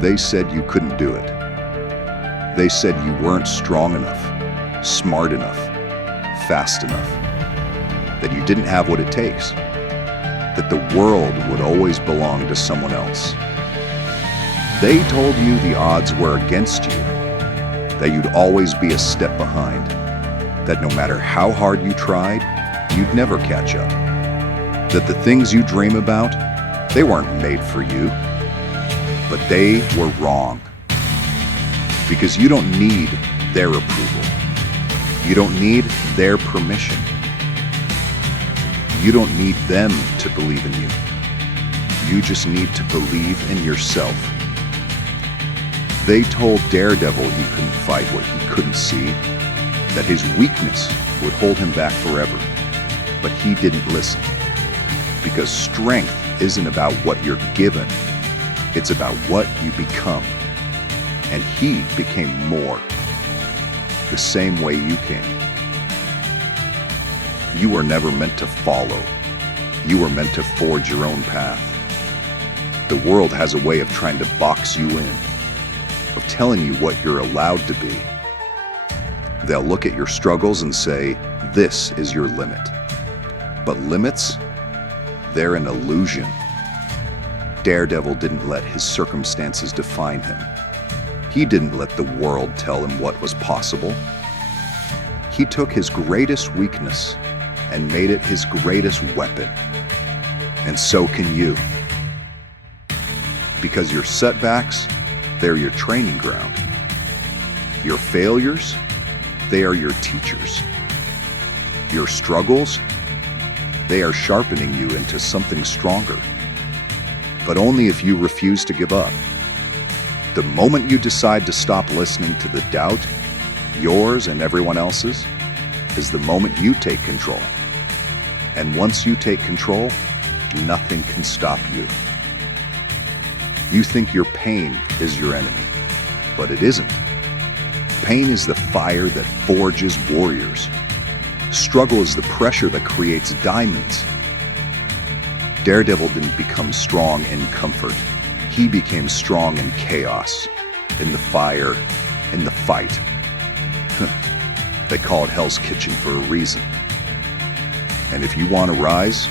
They said you couldn't do it. They said you weren't strong enough, smart enough, fast enough, that you didn't have what it takes, that the world would always belong to someone else. They told you the odds were against you, that you'd always be a step behind, that no matter how hard you tried, you'd never catch up, that the things you dream about, they weren't made for you. But they were wrong. Because you don't need their approval. You don't need their permission. You don't need them to believe in you. You just need to believe in yourself. They told Daredevil he couldn't fight what he couldn't see, that his weakness would hold him back forever. But he didn't listen. Because strength isn't about what you're given. It's about what you become. And he became more, the same way you can. You were never meant to follow. You were meant to forge your own path. The world has a way of trying to box you in, of telling you what you're allowed to be. They'll look at your struggles and say, this is your limit. But limits, they're an illusion. Daredevil didn't let his circumstances define him. He didn't let the world tell him what was possible. He took his greatest weakness and made it his greatest weapon. And so can you. Because your setbacks, they're your training ground. Your failures, they are your teachers. Your struggles, they are sharpening you into something stronger. But only if you refuse to give up. The moment you decide to stop listening to the doubt, yours and everyone else's, is the moment you take control. And once you take control, nothing can stop you. You think your pain is your enemy, but it isn't. Pain is the fire that forges warriors. Struggle is the pressure that creates diamonds. Daredevil didn't become strong in comfort. He became strong in chaos, in the fire, in the fight. They call it Hell's Kitchen for a reason. And if you want to rise,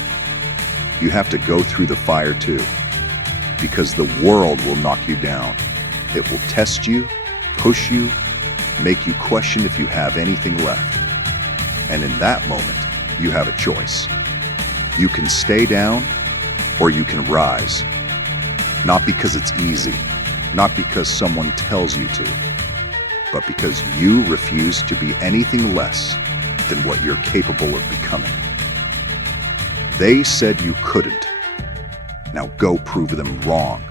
you have to go through the fire too. Because the world will knock you down. It will test you, push you, make you question if you have anything left. And in that moment, you have a choice. You can stay down, or you can rise. Not because it's easy, not because someone tells you to, but because you refuse to be anything less than what you're capable of becoming. They said you couldn't. Now go prove them wrong.